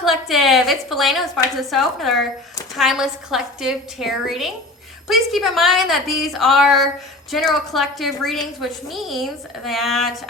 Hello Collective, it's Belena, Aspire to the Self, another timeless collective tarot reading. Please keep in mind that these are general collective readings, which means that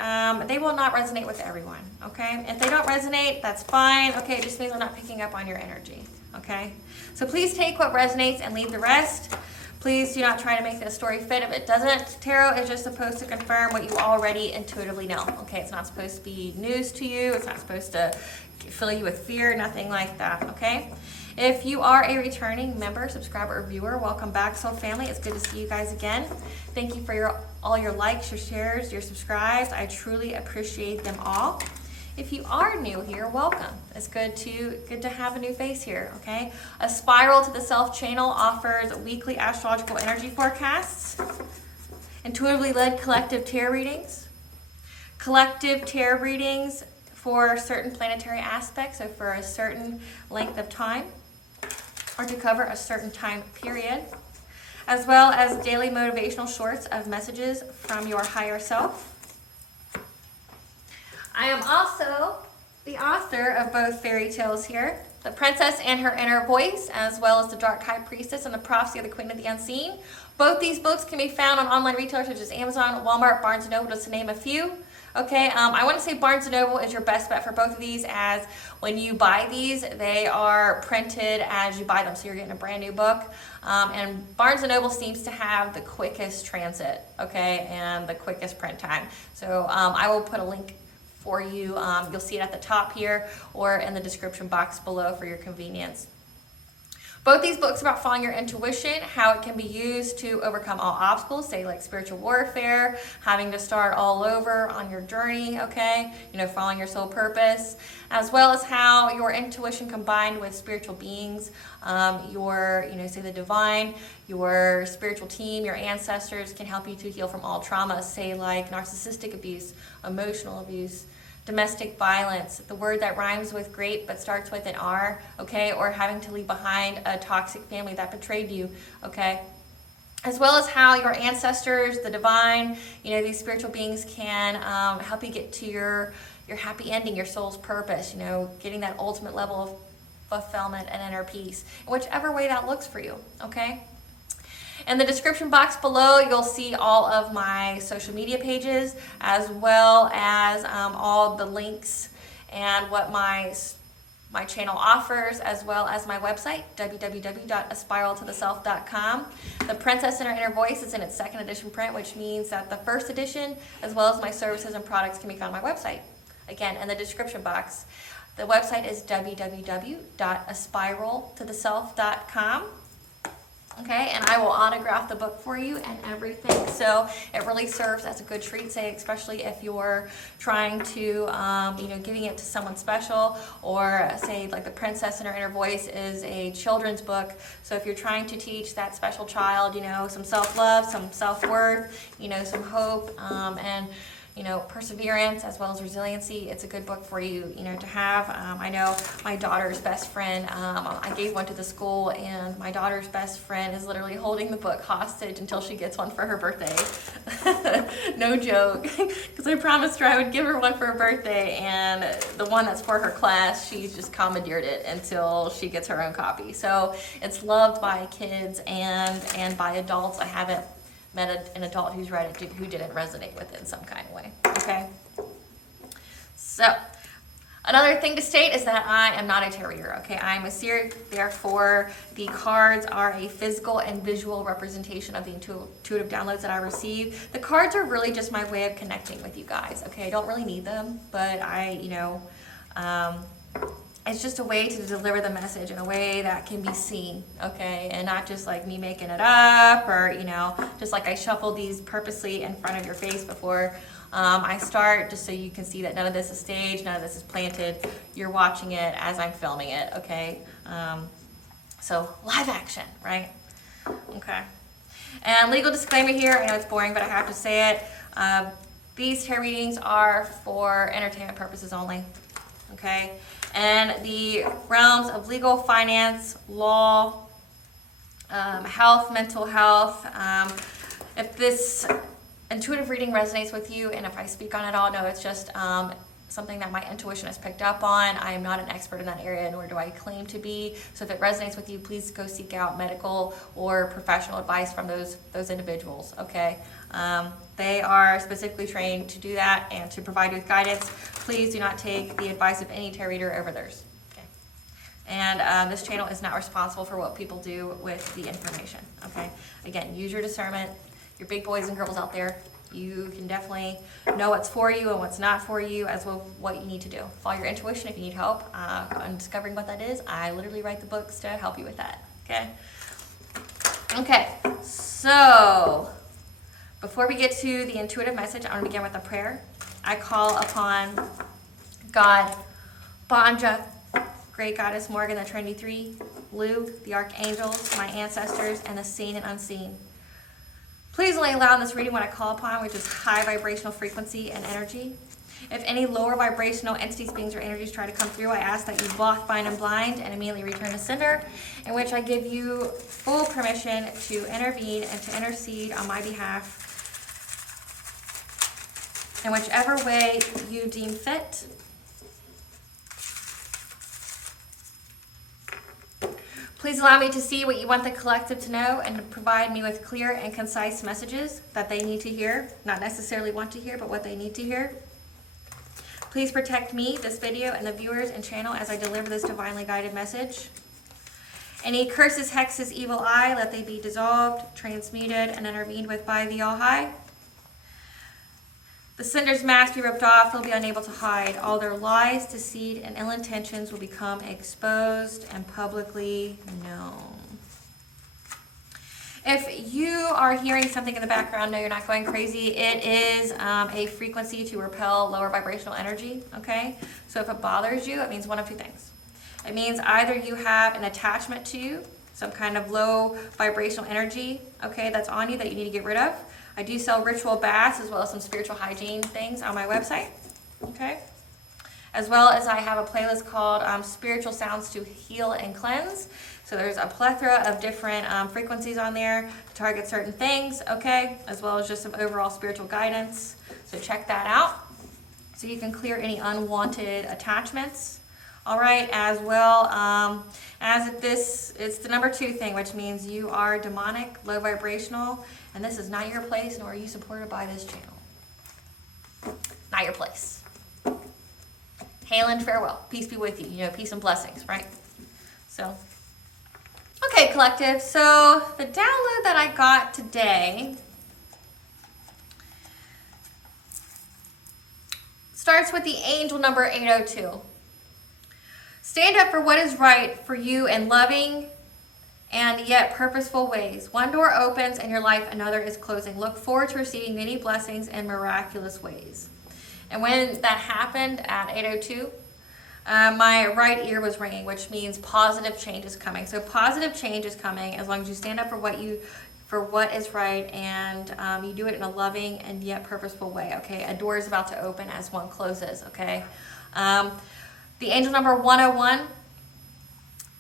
they will not resonate with everyone, okay? If they don't resonate, that's fine, okay? It just means I'm not picking up on your energy, okay? So please take what resonates and leave the rest. Please do not try to make this story fit. If it doesn't, tarot is just supposed to confirm what you already intuitively know, okay? It's not supposed to be news to you. It's not supposed to fill you with fear, nothing like that, okay? If you are a returning member, subscriber, or viewer, welcome back, Soul Family. It's good to see you guys again. Thank you for all your likes, your shares, your subscribes. I truly appreciate them all. If you are new here, welcome. It's good to have a new face here, okay? A Spiral to the Self channel offers weekly astrological energy forecasts, intuitively led collective tarot readings for certain planetary aspects, so for a certain length of time, or to cover a certain time period, as well as daily motivational shorts of messages from your higher self. I am also the author of both fairy tales here, The Princess and Her Inner Voice, as well as The Dark High Priestess and The Prophecy of the Queen of the Unseen. Both these books can be found on online retailers such as Amazon, Walmart, Barnes & Noble, just to name a few. Okay, I want to say Barnes & Noble is your best bet for both of these, as when you buy these, they are printed as you buy them, so you're getting a brand new book. And Barnes & Noble seems to have the quickest transit, okay, and the quickest print time. So I will put a link for you. You'll see it at the top here or in the description box below for your convenience. Both these books are about following your intuition, how it can be used to overcome all obstacles, say like spiritual warfare, having to start all over on your journey, okay? Following your soul purpose, as well as how your intuition combined with spiritual beings, say the divine, your spiritual team, your ancestors can help you to heal from all traumas, say like narcissistic abuse, emotional abuse, domestic violence, the word that rhymes with great but starts with an R, okay, or having to leave behind a toxic family that betrayed you, okay, as well as how your ancestors, the divine, these spiritual beings can help you get to your happy ending, your soul's purpose, getting that ultimate level of fulfillment and inner peace, in whichever way that looks for you, okay? In the description box below, you'll see all of my social media pages, as well as all the links and what my channel offers, as well as my website, www.aspiraltotheself.com. The Princess and Her Inner Voice is in its second edition print, which means that the first edition, as well as my services and products, can be found on my website. Again, in the description box. The website is www.aspiraltotheself.com. Okay, and I will autograph the book for you and everything. So it really serves as a good treat, say, especially if you're trying to, giving it to someone special, or say like The Princess and Her Inner Voice is a children's book. So if you're trying to teach that special child, some self-love, some self-worth, some hope, and perseverance as well as resiliency, it's a good book for you, to have. I know my daughter's best friend, I gave one to the school, and my daughter's best friend is literally holding the book hostage until she gets one for her birthday. No joke, because I promised her I would give her one for her birthday, and the one that's for her class, she's just commandeered it until she gets her own copy. So it's loved by kids and by adults. I haven't met an adult who's read it who didn't resonate with it in some kind of way, okay? So, another thing to state is that I am not a tarot reader, okay? I'm a seer, therefore the cards are a physical and visual representation of the intuitive downloads that I receive. The cards are really just my way of connecting with you guys, okay? I don't really need them, but it's just a way to deliver the message in a way that can be seen, okay? And not just like me making it up, or, just like I shuffle these purposely in front of your face before I start, just so you can see that none of this is staged, none of this is planted. You're watching it as I'm filming it, okay? So live action, right? Okay. And legal disclaimer here, I know it's boring, but I have to say it. These tarot readings are for entertainment purposes only, okay? And the realms of legal, finance, law, health, mental health. If this intuitive reading resonates with you, and if I speak on it all, no, it's just something that my intuition has picked up on. I am not an expert in that area, nor do I claim to be. So if it resonates with you, please go seek out medical or professional advice from those individuals, okay? They are specifically trained to do that and to provide you with guidance. Please do not take the advice of any tarot reader over theirs, okay? And this channel is not responsible for what people do with the information, okay? Again, use your discernment. Your big boys and girls out there, you can definitely know what's for you and what's not for you, as well what you need to do. Follow your intuition if you need help on discovering what that is. I literally write the books to help you with that, okay? Okay, so before we get to the intuitive message, I want to begin with a prayer. I call upon God, Banja, Great Goddess Morgan, the Trinity Three, Lou, the Archangels, my ancestors, and the seen and unseen. Please only allow in this reading what I call upon, which is high vibrational frequency and energy. If any lower vibrational entities, beings, or energies try to come through, I ask that you block, bind, and blind, and immediately return to sender, in which I give you full permission to intervene and to intercede on my behalf in whichever way you deem fit. Please allow me to see what you want the collective to know and to provide me with clear and concise messages that they need to hear, not necessarily want to hear, but what they need to hear. Please protect me, this video, and the viewers and channel as I deliver this divinely guided message. Any curses, hexes, evil eye, let they be dissolved, transmuted, and intervened with by the All-High. The sender's mask be ripped off, they'll be unable to hide. All their lies, deceit, and ill intentions will become exposed and publicly known. If you are hearing something in the background, no, you're not going crazy. It is a frequency to repel lower vibrational energy, okay? So if it bothers you, it means one of two things. It means either you have an attachment to you, some kind of low vibrational energy, okay, that's on you that you need to get rid of. I do sell ritual baths as well as some spiritual hygiene things on my website, okay? As well as I have a playlist called Spiritual Sounds to Heal and Cleanse. So there's a plethora of different frequencies on there to target certain things, okay? As well as just some overall spiritual guidance. So check that out so you can clear any unwanted attachments. All right, as well as if this, it's the number 2 thing, which means you are demonic, low vibrational, and this is not your place, nor are you supported by this channel. Not your place. Hail and farewell. Peace be with you. You know, peace and blessings, right? So, okay, collective. So the download that I got today starts with the angel number 802. Stand up for what is right for you in loving and yet purposeful ways. One door opens in your life, another is closing. Look forward to receiving many blessings in miraculous ways. And when that happened at 8:02, my right ear was ringing, which means positive change is coming. So positive change is coming as long as you stand up for what is right, and you do it in a loving and yet purposeful way. Okay, a door is about to open as one closes. Okay. The angel number 101,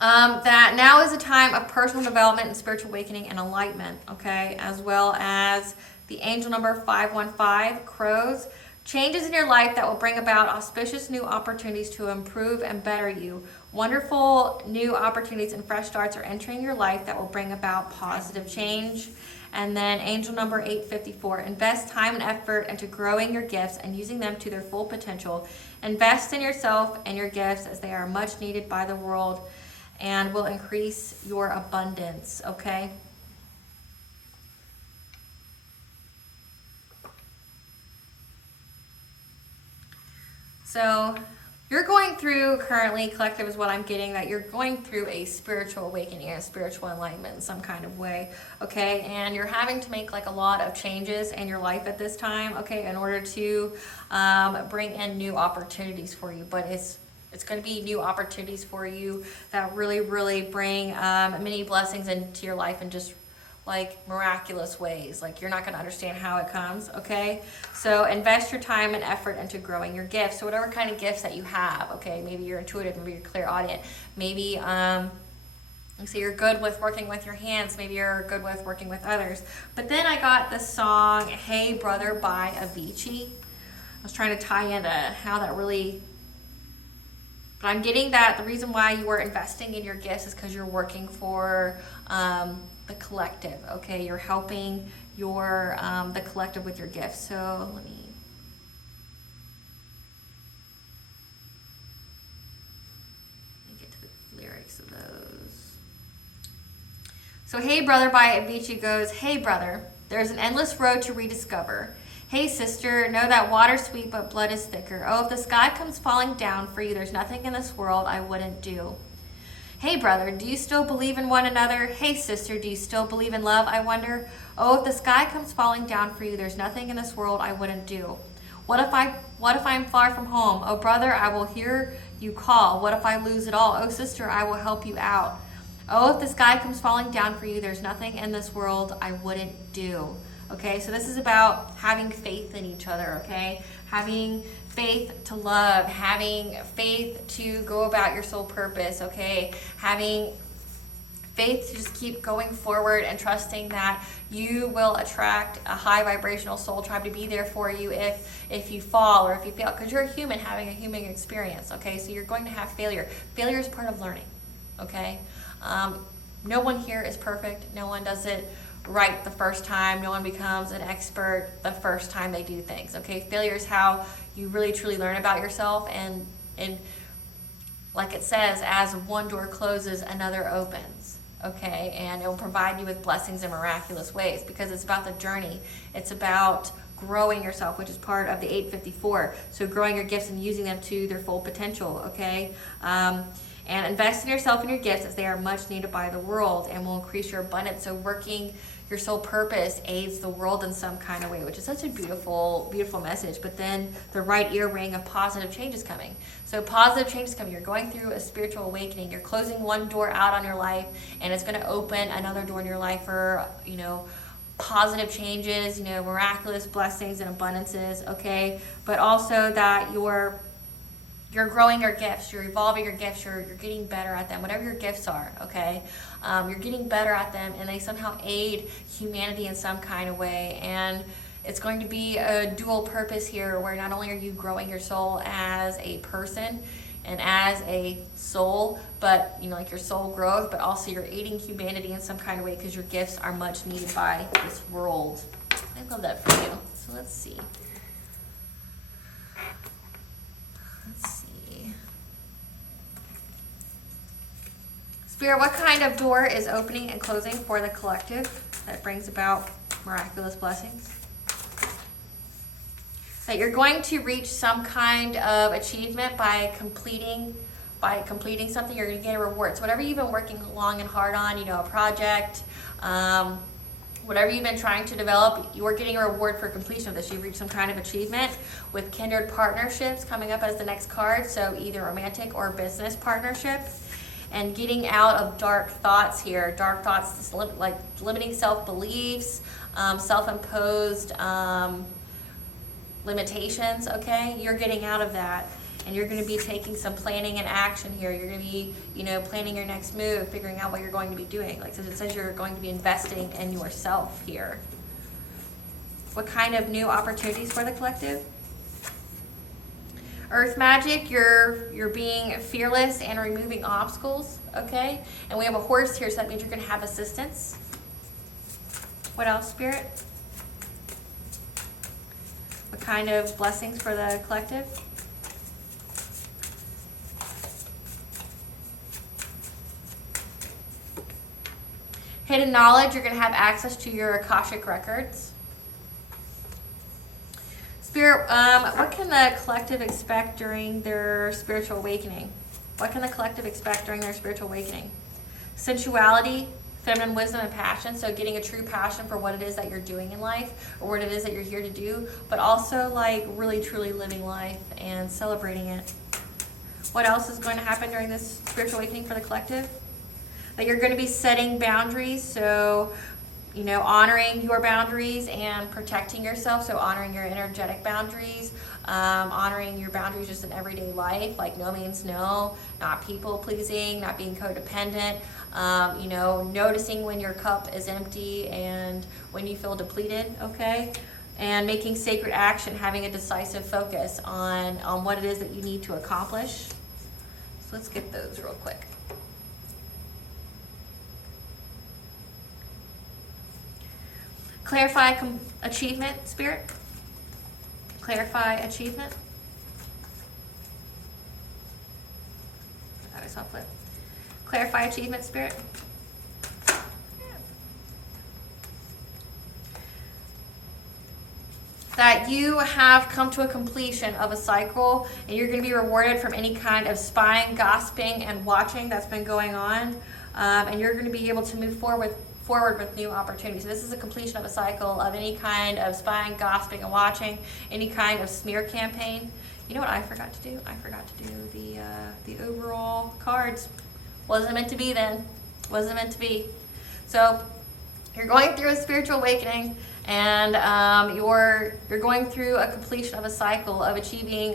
that now is a time of personal development and spiritual awakening and enlightenment, okay? As well as the angel number 515, crows, changes in your life that will bring about auspicious new opportunities to improve and better you. Wonderful new opportunities and fresh starts are entering your life that will bring about positive change. And then angel number 854, invest time and effort into growing your gifts and using them to their full potential. Invest in yourself and your gifts as they are much needed by the world and will increase your abundance, okay? So you're going through currently, collective is what I'm getting, that you're going through a spiritual awakening, a spiritual enlightenment in some kind of way, okay? And you're having to make like a lot of changes in your life at this time, okay, in order to bring in new opportunities for you. But it's going to be new opportunities for you that really, really bring many blessings into your life and just like miraculous ways. Like you're not going to understand how it comes, okay? So invest your time and effort into growing your gifts. So whatever kind of gifts that you have, okay? Maybe you're intuitive, maybe you're clairaudient, maybe so you're good with working with your hands, maybe you're good with working with others. But then I got the song Hey Brother by Avicii. was trying to tie into how that really, but I'm getting that the reason why you are investing in your gifts is because you're working for the collective, okay? You're helping your the collective with your gifts. So let me get to the lyrics of those. So Hey Brother by Avicii goes, hey brother, there's an endless road to rediscover. Hey sister, know that water's sweet but blood is thicker. Oh, if the sky comes falling down for you, there's nothing in this world I wouldn't do. Hey brother, do you still believe in one another? Hey sister, do you still believe in love, I wonder? Oh, if the sky comes falling down for you, there's nothing in this world I wouldn't do. What if I'm far from home? Oh brother, I will hear you call. What if I lose it all? Oh sister, I will help you out. Oh, if the sky comes falling down for you, there's nothing in this world I wouldn't do. Okay, so this is about having faith in each other, okay? Having faith to love, having faith to go about your soul purpose, okay? Having faith to just keep going forward and trusting that you will attract a high vibrational soul tribe to be there for you if you fall or if you fail, because you're a human having a human experience, okay? So you're going to have failure. Failure is part of learning, okay? No one here is perfect. No one does it right the first time. No one becomes an expert the first time they do things, okay? Failure is how you really truly learn about yourself, and like it says, as one door closes, another opens, okay? And it will provide you with blessings in miraculous ways, because it's about the journey. It's about growing yourself, which is part of the 854. So growing your gifts and using them to their full potential, okay? And invest in yourself and your gifts, as they are much needed by the world and will increase your abundance. So working your soul purpose aids the world in some kind of way, which is such a beautiful, beautiful message. But then the right ear ring of positive change is coming. So positive change is coming. You're going through a spiritual awakening. You're closing one door out on your life, and it's going to open another door in your life for, positive changes, miraculous blessings and abundances, okay? But also that you're growing your gifts, you're evolving your gifts, you're getting better at them, whatever your gifts are, okay? You're getting better at them, and they somehow aid humanity in some kind of way. And it's going to be a dual purpose here, where not only are you growing your soul as a person and as a soul, but like your soul growth, but also you're aiding humanity in some kind of way, because your gifts are much needed by this world. I love that for you. So let's see. Spirit, what kind of door is opening and closing for the collective that brings about miraculous blessings? That you're going to reach some kind of achievement by completing something. You're going to get a reward. So whatever you've been working long and hard on, a project, whatever you've been trying to develop, you're getting a reward for completion of this. You've reached some kind of achievement with kindred partnerships coming up as the next card. So either romantic or business partnership. And getting out of dark thoughts here. Dark thoughts, like limiting self-beliefs, self-imposed limitations, okay? You're getting out of that. And you're going to be taking some planning and action here. You're going to be, planning your next move, figuring out what you're going to be doing. Like it says, you're going to be investing in yourself here. What kind of new opportunities for the collective? Earth magic, you're being fearless and removing obstacles, okay? And we have a horse here, so that means you're going to have assistance. What else, Spirit? What kind of blessings for the collective? Hidden knowledge, you're going to have access to your Akashic records. Spirit, what can the collective expect during their spiritual awakening? What can the collective expect during their spiritual awakening? Sensuality, feminine wisdom, and passion. So getting a true passion for what it is that you're doing in life, or what it is that you're here to do, but also like really truly living life and celebrating it. What else is going to happen during this spiritual awakening for the collective? That you're going to be setting boundaries. So honoring your boundaries and protecting yourself. So honoring your energetic boundaries, honoring your boundaries just in everyday life, like no means no, not people pleasing, not being codependent, noticing when your cup is empty and when you feel depleted, okay? and making sacred action, having a decisive focus on what it is that you need to accomplish. So let's get those real quick. Clarify achievement, Spirit. Clarify achievement. I thought I saw a flip. Clarify achievement, Spirit. That you have come to a completion of a cycle, and you're going to be rewarded from any kind of spying, gossiping, and watching that's been going on, and you're going to be able to move forward with new opportunities. So this is a completion of a cycle of any kind of spying, gossiping, and watching, any kind of smear campaign. You know what I forgot to do? I forgot to do the overall cards. Wasn't meant to be then. Wasn't meant to be. So you're going through a spiritual awakening, and you're going through a completion of a cycle of achieving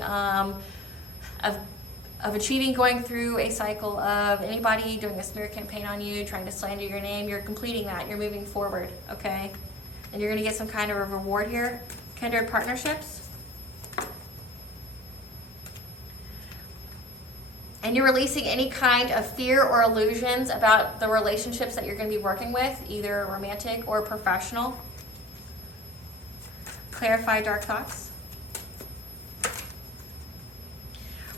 going through a cycle of anybody doing a smear campaign on you, trying to slander your name. You're completing that. You're moving forward, okay? And you're going to get some kind of a reward here. Kindred partnerships. And you're releasing any kind of fear or illusions about the relationships that you're going to be working with, either romantic or professional. Clarify dark thoughts.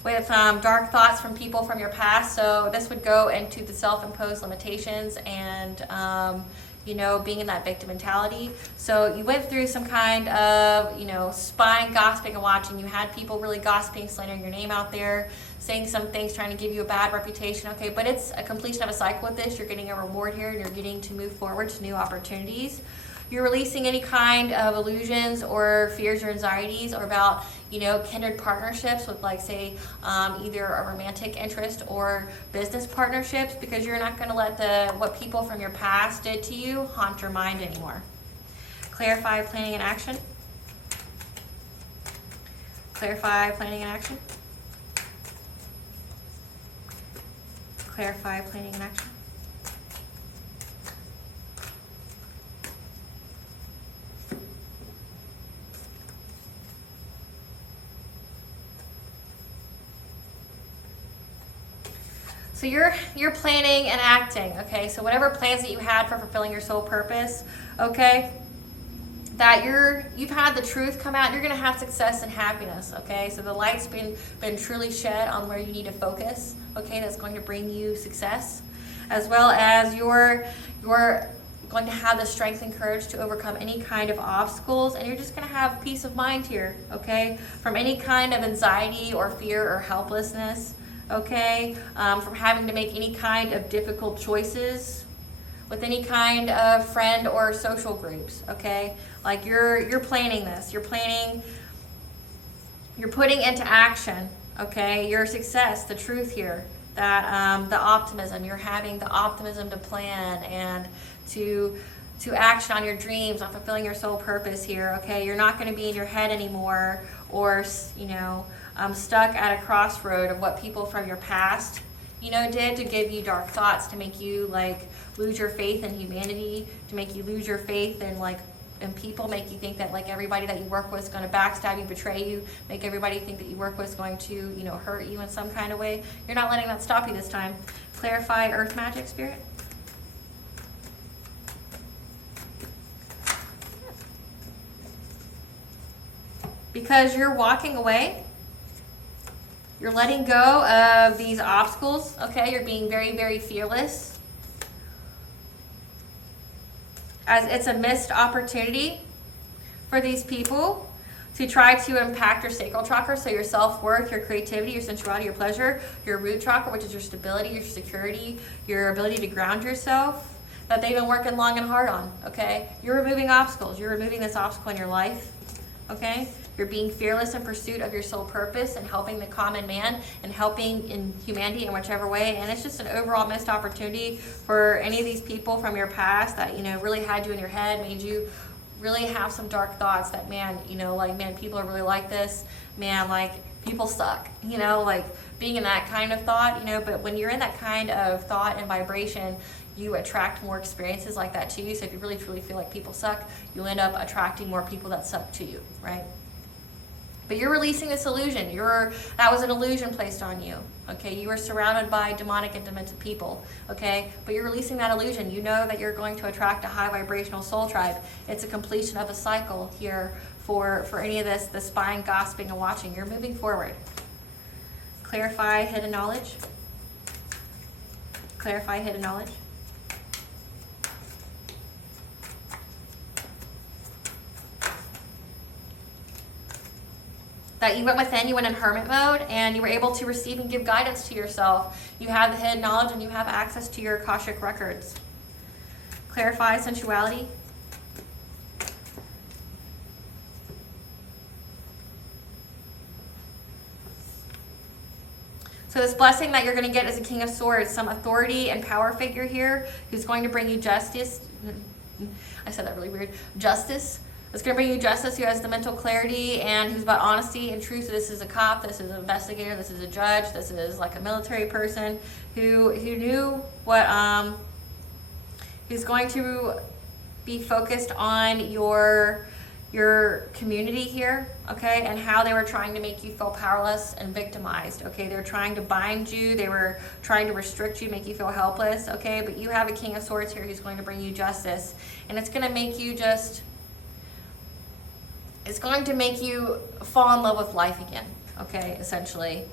With dark thoughts from people from your past. So this would go into the self-imposed limitations and, being in that victim mentality. So you went through some kind of, spying, gossiping, and watching. You had people really gossiping, slandering your name out there, saying some things, trying to give you a bad reputation. Okay, but it's a completion of a cycle with this. You're getting a reward here, and you're getting to move forward to new opportunities. You're releasing any kind of illusions or fears or anxieties or about, kindred partnerships with, like, say, either a romantic interest or business partnerships, because you're not going to let what people from your past did to you haunt your mind anymore. Clarify planning and action. Clarify planning and action. Clarify planning and action. So you're planning and acting, okay? So whatever plans that you had for fulfilling your soul purpose, okay? That you've had the truth come out, you're gonna have success and happiness, okay? So the light's been truly shed on where you need to focus, okay? That's going to bring you success, as well as you're going to have the strength and courage to overcome any kind of obstacles, and you're just going to have peace of mind here, okay? From any kind of anxiety or fear or helplessness, okay? From having to make any kind of difficult choices with any kind of friend or social groups, okay? Like you're planning this, you're putting into action, okay, your success, the truth here, that the optimism, you're having the optimism to plan and to action on your dreams, on fulfilling your soul purpose here, okay? You're not going to be in your head anymore, or stuck at a crossroad of what people from your past, did to give you dark thoughts, to make you lose your faith in humanity, to make you lose your faith in people, make you think that everybody that you work with is going to backstab you, betray you, make everybody think that you work with is going to hurt you in some kind of way. You're not letting that stop you this time. Clarify earth magic, Spirit. Because you're walking away, you're letting go of these obstacles, okay? You're being very, very fearless. As it's a missed opportunity for these people to try to impact your sacral chakra, so your self-worth, your creativity, your sensuality, your pleasure, your root chakra, which is your stability, your security, your ability to ground yourself, that they've been working long and hard on, okay? You're removing obstacles. You're removing this obstacle in your life, okay? You're being fearless in pursuit of your soul purpose and helping the common man and helping in humanity in whichever way. And it's just an overall missed opportunity for any of these people from your past that, really had you in your head, made you really have some dark thoughts that, man, man, people are really like this. Man, people suck. Being being in that kind of thought, but when you're in that kind of thought and vibration, you attract more experiences like that to you. So if you really truly feel like people suck, you'll end up attracting more people that suck to you, right? But you're releasing this illusion. That was an illusion placed on you. Okay, you were surrounded by demonic and demented people. Okay, but you're releasing that illusion. You know that you're going to attract a high vibrational soul tribe. It's a completion of a cycle here for any of this, the spying, gossiping, and watching. You're moving forward. Clarify hidden knowledge. Clarify hidden knowledge. That you went within, you went in hermit mode, and you were able to receive and give guidance to yourself. You have the hidden knowledge, and you have access to your Akashic records. Clarify sensuality. So this blessing that you're going to get is a King of Swords, some authority and power figure here who's going to bring you justice. I said that really weird. Justice. It's going to bring you justice, who has the mental clarity and who's about honesty and truth. So this is a cop, this is an investigator, this is a judge, this is like a military person who knew what, who's going to be focused on your community here, okay, and how they were trying to make you feel powerless and victimized, okay. They were trying to bind you, they were trying to restrict you, make you feel helpless, okay, but you have a King of Swords here who's going to bring you justice, and it's going to make you it's going to make you fall in love with life again, okay, essentially,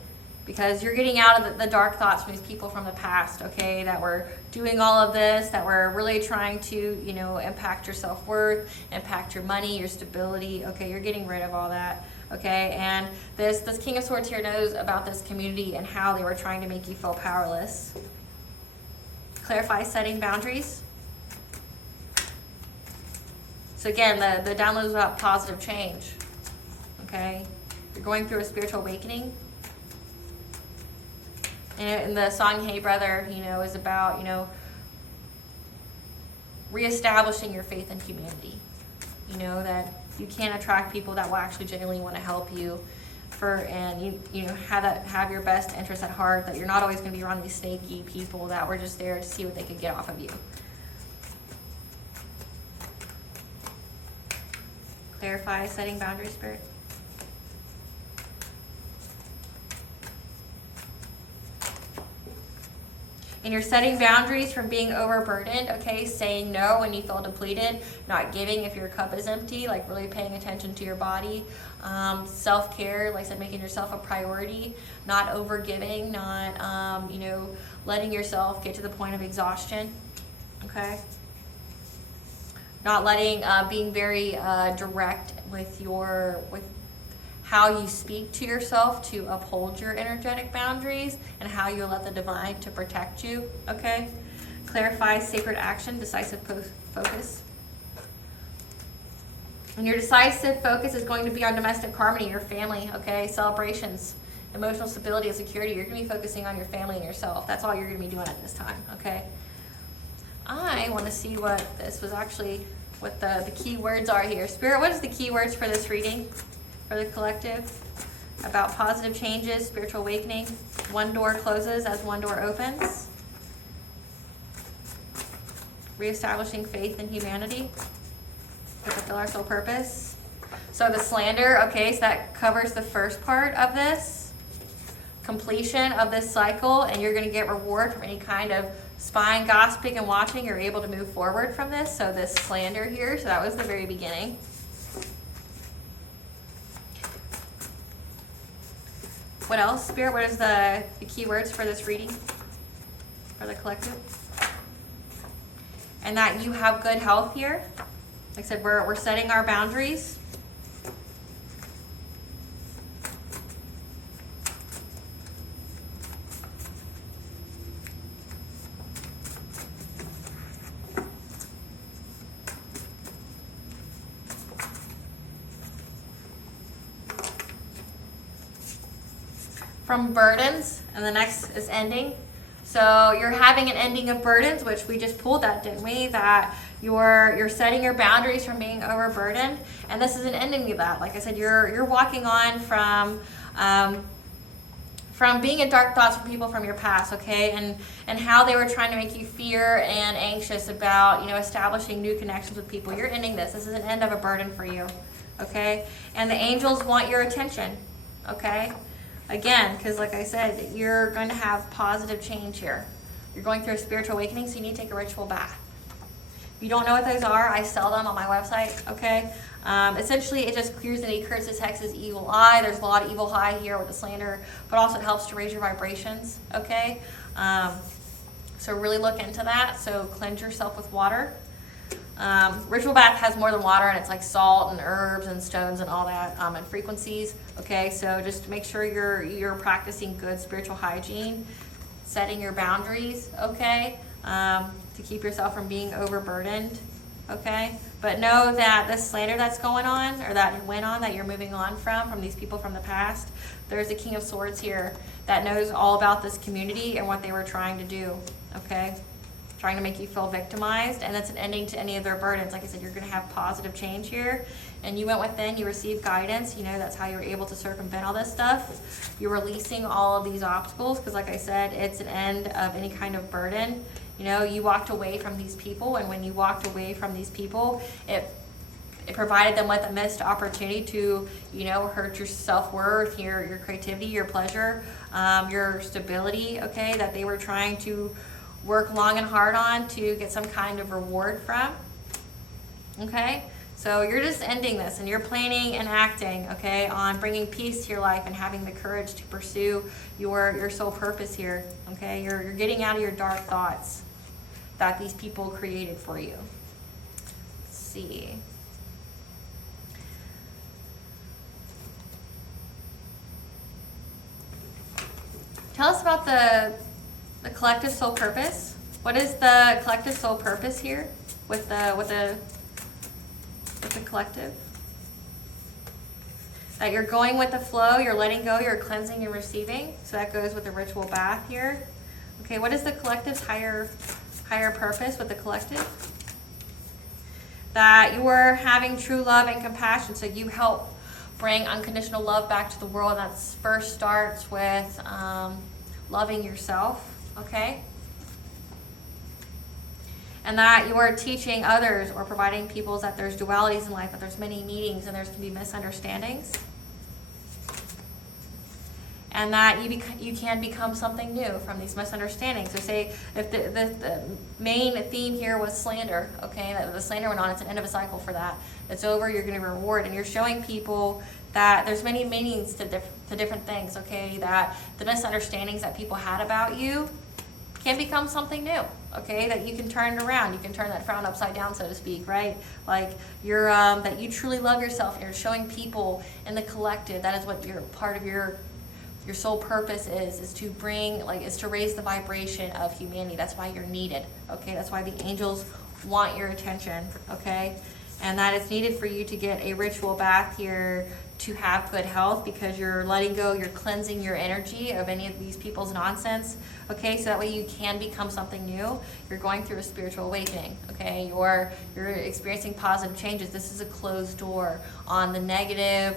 because you're getting out of the dark thoughts from these people from the past, okay, that were doing all of this, that were really trying to, impact your self-worth, impact your money, your stability, okay, you're getting rid of all that, okay, and this King of Swords here knows about this community and how they were trying to make you feel powerless. Clarify setting boundaries. So again, the download is about positive change, okay? You're going through a spiritual awakening. And the song, Hey Brother, is about, reestablishing your faith in humanity. That you can attract people that will actually genuinely want to help you and have your best interests at heart, that you're not always going to be around these snaky people that were just there to see what they could get off of you. Clarify setting boundaries, Spirit. And you're setting boundaries from being overburdened, okay? Saying no when you feel depleted, not giving if your cup is empty, like really paying attention to your body. Self-care, like I said, making yourself a priority, not over-giving, not, letting yourself get to the point of exhaustion, okay? Not letting, being very direct with how you speak to yourself to uphold your energetic boundaries and how you let the divine to protect you, okay? Clarify sacred action, decisive focus. And your decisive focus is going to be on domestic harmony, your family, okay? Celebrations, emotional stability and security. You're going to be focusing on your family and yourself. That's all you're going to be doing at this time, okay? I want to see what the key words are here. Spirit, what is the key words for this reading? For the collective? About positive changes, spiritual awakening. One door closes as one door opens. Reestablishing faith in humanity. To fulfill our soul purpose. So the slander, okay, so that covers the first part of this. Completion of this cycle, and you're going to get reward from any kind of spying, gossiping, and watching. You're able to move forward from this. So this slander here, so that was the very beginning. What else, Spirit? What is the key words for this reading? For the collective? And that you have good health here. Like I said, we're setting our boundaries. From burdens, and the next is ending. So you're having an ending of burdens, which we just pulled that, didn't we? That you're setting your boundaries from being overburdened, and this is an ending of that. Like I said, you're walking on from from being in dark thoughts with people from your past, okay, and how they were trying to make you fear and anxious about, establishing new connections with people. You're ending this. This is an end of a burden for you, okay? And the angels want your attention, okay? Again, because like I said, you're going to have positive change here. You're going through a spiritual awakening, so you need to take a ritual bath. If you don't know what those are, I sell them on my website, okay? Essentially, it just clears any curses, hexes, evil eye. There's a lot of evil eye here with the slander, but also it helps to raise your vibrations, okay? So really look into that. So cleanse yourself with water. Ritual bath has more than water, and it's like salt and herbs and stones and all that, and frequencies, okay? So just make sure you're practicing good spiritual hygiene, setting your boundaries, okay? To keep yourself from being overburdened, okay? But know that this slander that's going on, or that went on, that you're moving on from these people from the past, there's a King of Swords here that knows all about this community and what they were trying to do, okay? Trying to make you feel victimized, and that's an ending to any of their burdens. Like I said, you're going to have positive change here, and you went within, you received guidance, that's how you were able to circumvent all this stuff. You're releasing all of these obstacles, because like I said, it's an end of any kind of burden. You walked away from these people, and when you walked away from these people, it provided them with a missed opportunity to, hurt your self-worth, your creativity, your pleasure, your stability, okay, that they were trying to work long and hard on to get some kind of reward from, okay? So you're just ending this, and you're planning and acting, okay, on bringing peace to your life and having the courage to pursue your soul purpose here, okay? You're getting out of your dark thoughts that these people created for you. Let's see. Tell us about the collective soul purpose. What is the collective soul purpose here with the collective? That you're going with the flow, you're letting go, you're cleansing and receiving. So that goes with the ritual bath here. Okay, what is the collective's higher purpose with the collective? That you are having true love and compassion, so you help bring unconditional love back to the world. That first starts with loving yourself, okay? And that you are teaching others or providing people that there's dualities in life, that there's many meanings and there's can be misunderstandings. And that you can become something new from these misunderstandings. So say if the main theme here was slander, okay, that the slander went on, it's an end of a cycle for that. It's over, you're going to reward, and you're showing people that there's many meanings to different things, okay, that the misunderstandings that people had about you can become something new, okay, that you can turn it around. You can turn that frown upside down, so to speak, right? Like you're that you truly love yourself, and you're showing people in the collective that is what your part of your soul purpose is to bring, is to raise the vibration of humanity. That's why you're needed, okay? That's why the angels want your attention, okay? And that it's needed for you to get a ritual bath here to have good health, because you're letting go, you're cleansing your energy of any of these people's nonsense, okay? So that way you can become something new. You're going through a spiritual awakening, okay? You're experiencing positive changes. This is a closed door on the negative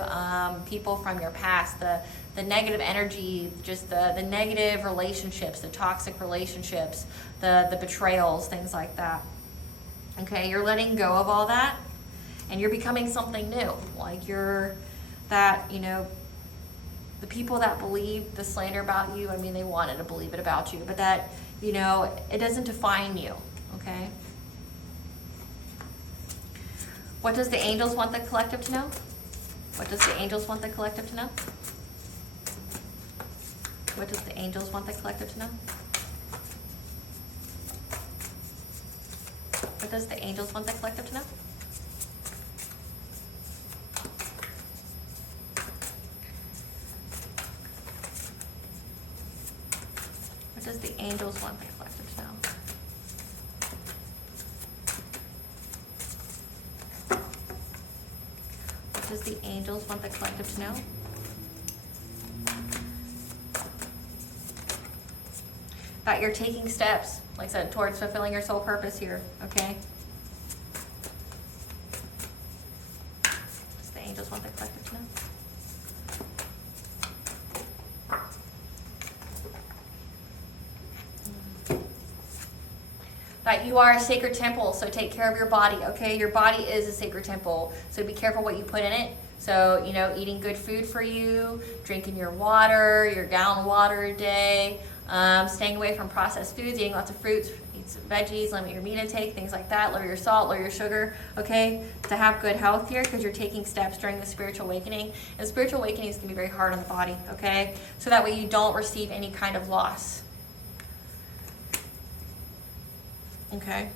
people from your past, the negative energy, just the negative relationships, the toxic relationships, the betrayals, things like that. Okay, you're letting go of all that, and you're becoming something new. Like you're that, the people that believe the slander about you, they wanted to believe it about you, but that, it doesn't define you, okay? What does the angels want the collective to know? What does the angels want the collective to know? What does the angels want the collective to know? What does the angels want the collective to know? What does the angels want the collective to know? What does the angels want the collective to know? That you're taking steps, like I said, towards fulfilling your soul purpose here, okay? Does the angels want the collective to know? that you are a sacred temple, so take care of your body, okay? Your body is a sacred temple, so be careful what you put in it. So, you know, eating good food for you, drinking your water, your gallon of water a day, staying away from processed foods, eating lots of fruits, eat some veggies, limit your meat intake, things like that, lower your salt, lower your sugar, okay? To have good health here, because you're taking steps during the spiritual awakening. And spiritual awakenings can be very hard on the body, okay? So that way you don't receive any kind of loss. Okay?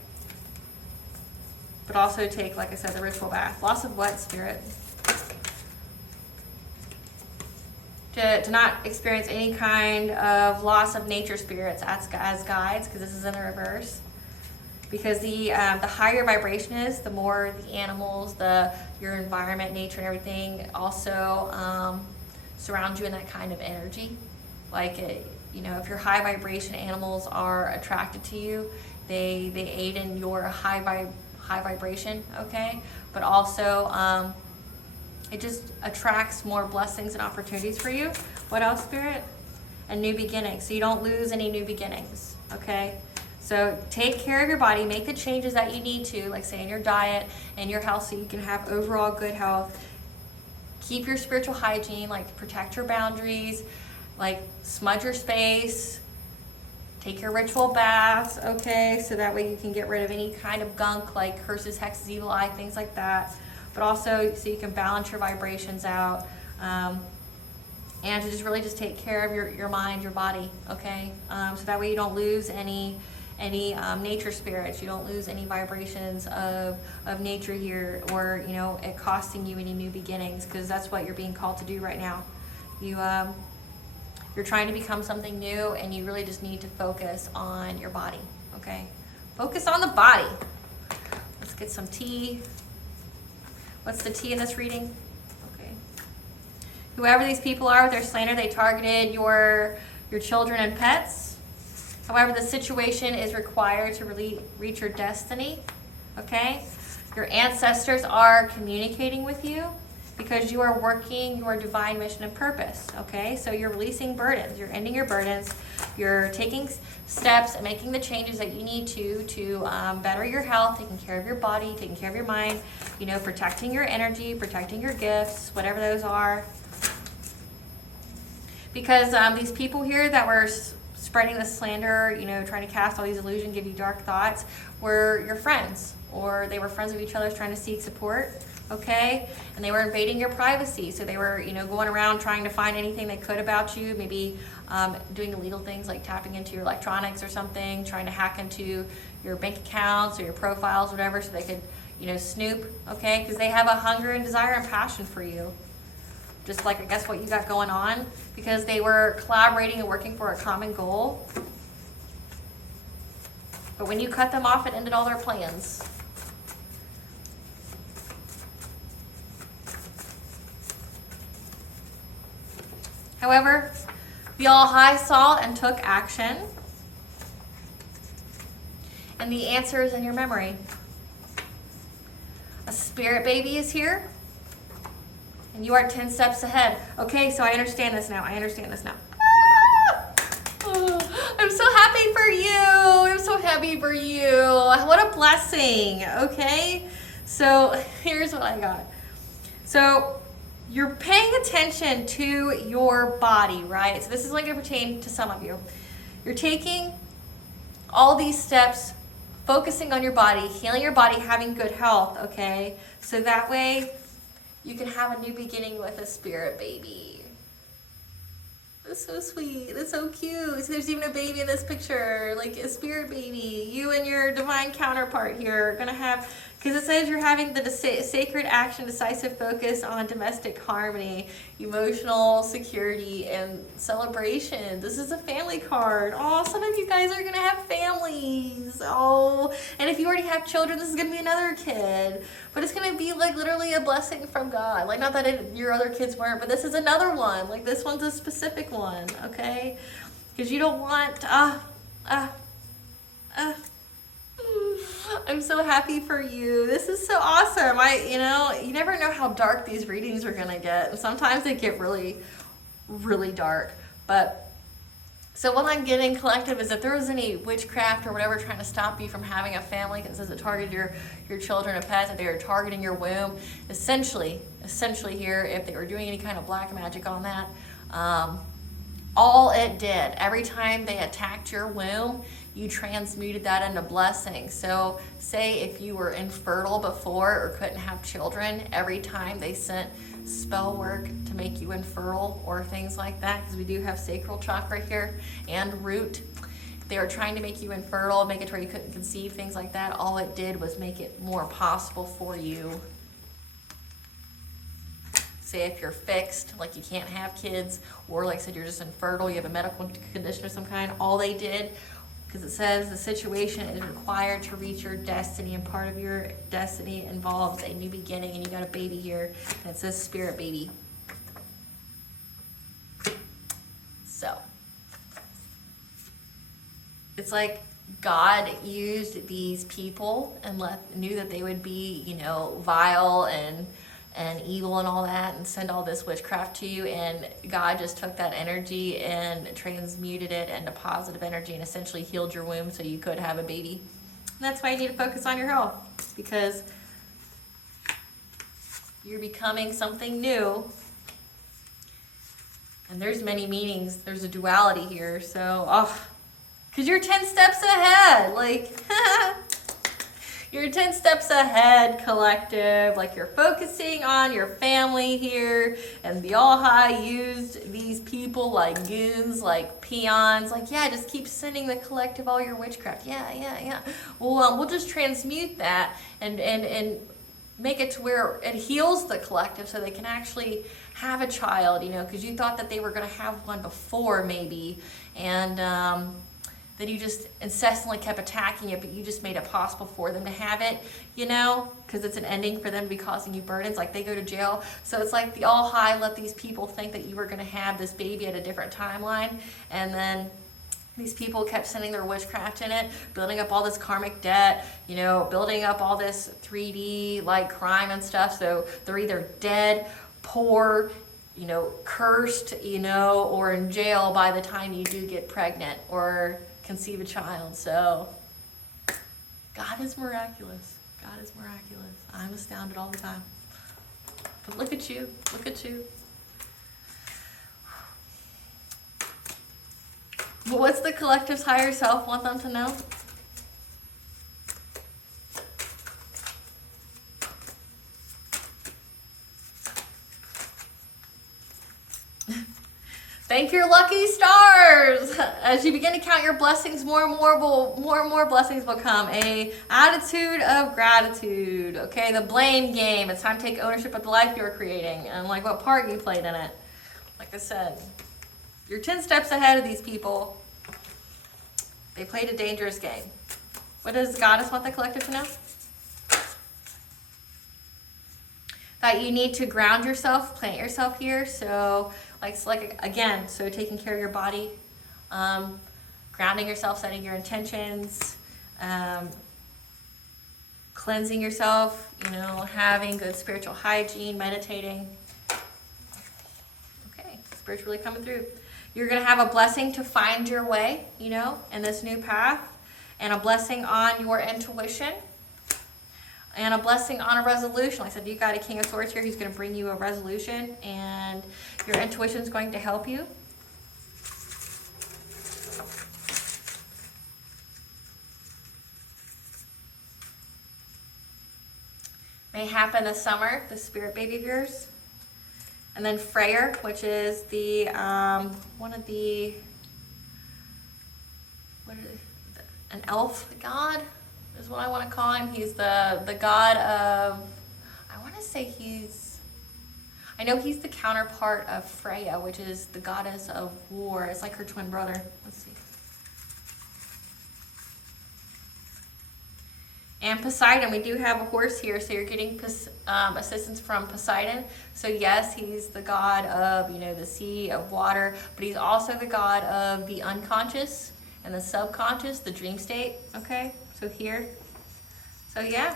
But also take, like I said, the ritual bath. Loss of what, Spirit? To not experience any kind of loss of nature spirits as guides, because this is in the reverse. Because the higher vibration is, the more the animals, your environment, nature, and everything also surround you in that kind of energy. Like, you know, if you're high vibration, animals are attracted to you. They aid in your high vibration, okay? But also, it just attracts more blessings and opportunities for you. What else, Spirit? A new beginning. So you don't lose any new beginnings, okay? So take care of your body. Make the changes that you need to, like say in your diet and your health, so you can have overall good health. Keep your spiritual hygiene, like protect your boundaries, like smudge your space. Take your ritual baths, okay? So that way you can get rid of any kind of gunk like curses, hexes, evil eye, things like that. But also so you can balance your vibrations out, and to just really just take care of your mind, your body, okay? So that way you don't lose any nature spirits. You don't lose any vibrations of nature here, or, you know, it costing you any new beginnings, because that's what you're being called to do right now. You're trying to become something new, and you really just need to focus on your body, okay? Focus on the body. Let's get some tea. What's the tea in this reading? Okay. Whoever these people are with their slander, they targeted your children and pets. However, the situation is required to really reach your destiny, okay? Your ancestors are communicating with you because you are working your divine mission and purpose, okay? So you're releasing burdens. You're ending your burdens. You're taking steps and making the changes that you need to better your health, taking care of your body, taking care of your mind, you know, protecting your energy, protecting your gifts, whatever those are. Because these people here that were spreading the slander, you know, trying to cast all these illusions, give you dark thoughts, were your friends, or they were friends of each other trying to seek support, okay? And they were invading your privacy, so they were, you know, going around trying to find anything they could about you, maybe doing illegal things like tapping into your electronics or something, trying to hack into your bank accounts or your profiles, whatever, so they could, you know, snoop, okay? Because they have a hunger and desire and passion for you. Just like, I guess, what you got going on, because they were collaborating and working for a common goal. But when you cut them off, it ended all their plans. However, we all high saw and took action. And the answer is in your memory. A spirit baby is here. And you are 10 steps ahead. Okay, so I understand this now. Oh, I'm so happy for you. I'm so happy for you. What a blessing. Okay, so here's what I got. So you're paying attention to your body, right? So this is like going to pertain to some of you. You're taking all these steps, focusing on your body, healing your body, having good health, okay? So that way you can have a new beginning with a spirit baby. That's so sweet. That's so cute. So there's even a baby in this picture, like a spirit baby. You and your divine counterpart here are going to have, because it says you're having the sacred action, decisive focus on domestic harmony, emotional security, and celebration. This is a family card. Oh, some of you guys are going to have families. Oh, and if you already have children, this is going to be another kid. But it's going to be like literally a blessing from God. Like, not that your other kids weren't, but this is another one. Like, this one's a specific one, okay? Because you don't want, I'm so happy for you. This is so awesome. You never know how dark these readings are going to get. Sometimes they get really, really dark. But So what I'm getting, collective, is if there was any witchcraft or whatever trying to stop you from having a family, that says it targeted your children or pets, that they are targeting your womb, essentially here, if they were doing any kind of black magic on that, all it did, every time they attacked your womb, you transmuted that into blessing. So say if you were infertile before or couldn't have children, every time they sent spell work to make you infertile or things like that, because we do have sacral chakra here and root. If they were trying to make you infertile, make it to where you couldn't conceive, things like that, all it did was make it more possible for you. Say if you're fixed, like you can't have kids, or like I said, you're just infertile, you have a medical condition of some kind, all they did, because it says the situation is required to reach your destiny, and part of your destiny involves a new beginning, and you got a baby here, and it says spirit baby. So it's like God used these people and knew that they would be, vile and evil and all that, and send all this witchcraft to you, and God just took that energy and transmuted it into positive energy and essentially healed your womb so you could have a baby. And that's why you need to focus on your health, because you're becoming something new, and there's many meanings. There's a duality here, so because you're 10 steps ahead, like you're 10 steps ahead, collective. Like, you're focusing on your family here, and the All High used these people like goons, like peons. Like, yeah, just keep sending the collective all your witchcraft. Yeah. Well, we'll just transmute that and make it to where it heals the collective so they can actually have a child, because you thought that they were going to have one before maybe, and that you just incessantly kept attacking it, but you just made it possible for them to have it, because it's an ending for them to be causing you burdens, like they go to jail. So it's like the All High let these people think that you were going to have this baby at a different timeline, and then these people kept sending their witchcraft in it, building up all this karmic debt, building up all this 3D like crime and stuff. So they're either dead, poor, cursed, or in jail by the time you do get pregnant or conceive a child. So God is miraculous. God is miraculous. I'm astounded all the time. But look at you. Look at you. But what's the collective's higher self want them to know? Thank your lucky stars. As you begin to count your blessings, more and more blessings will come. A attitude of gratitude. Okay, the blame game. It's time to take ownership of the life you're creating and like what part you played in it. Like I said, you're 10 steps ahead of these people. They played a dangerous game. What does the goddess want the collective to know? That you need to ground yourself, plant yourself here. So again, so taking care of your body, grounding yourself, setting your intentions, cleansing yourself, having good spiritual hygiene, meditating. Okay, spiritually coming through. You're going to have a blessing to find your way, in this new path, and a blessing on your intuition, and a blessing on a resolution. Like I said, you got a King of Swords here. He's going to bring you a resolution, and your intuition is going to help you. May happen this summer, the spirit baby of yours. And then Freyr, which is the one of the an elf god is what I want to call him. He's the god of, I know he's the counterpart of Freya, which is the goddess of war. It's like her twin brother. Let's see. And Poseidon, we do have a horse here, so you're getting assistance from Poseidon. So yes, he's the god of, the sea, of water, but he's also the god of the unconscious and the subconscious, the dream state, okay? So here. So yeah.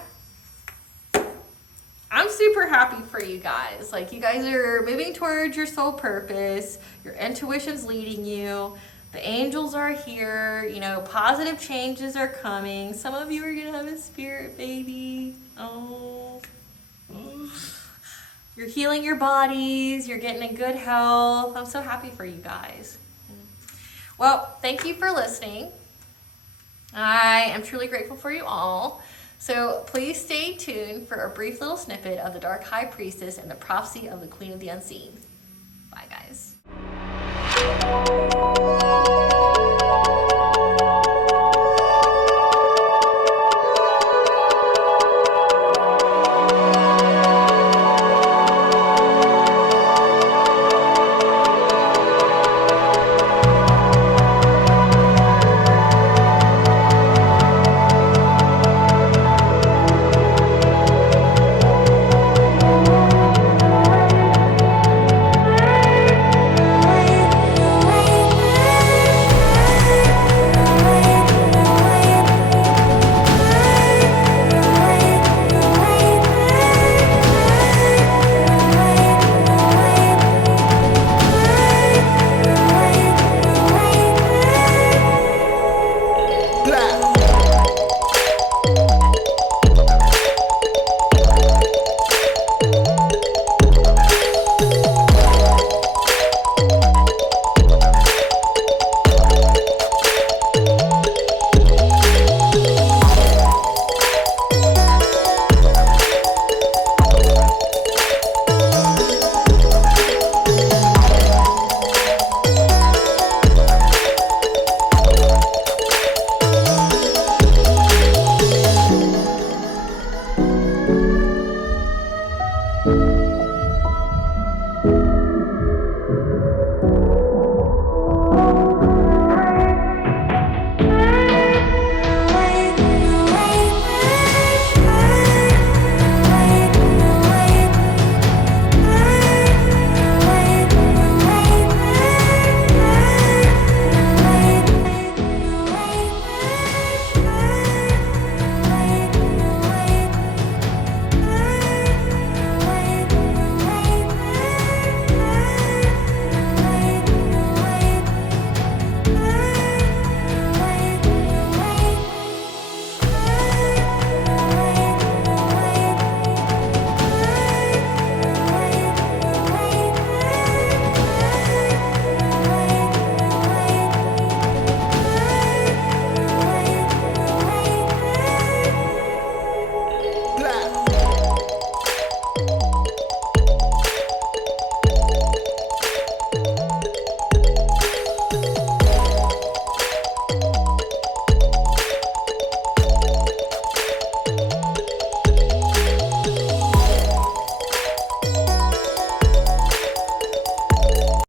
I'm super happy for you guys. Like, you guys are moving towards your soul purpose. Your intuition's leading you. The angels are here. You know, positive changes are coming. Some of you are going to have a spirit baby. Oh. You're healing your bodies. You're getting in good health. I'm so happy for you guys. Well, thank you for listening. I am truly grateful for you all. So please stay tuned for a brief little snippet of the Dark High Priestess and the prophecy of the Queen of the Unseen. Bye, guys.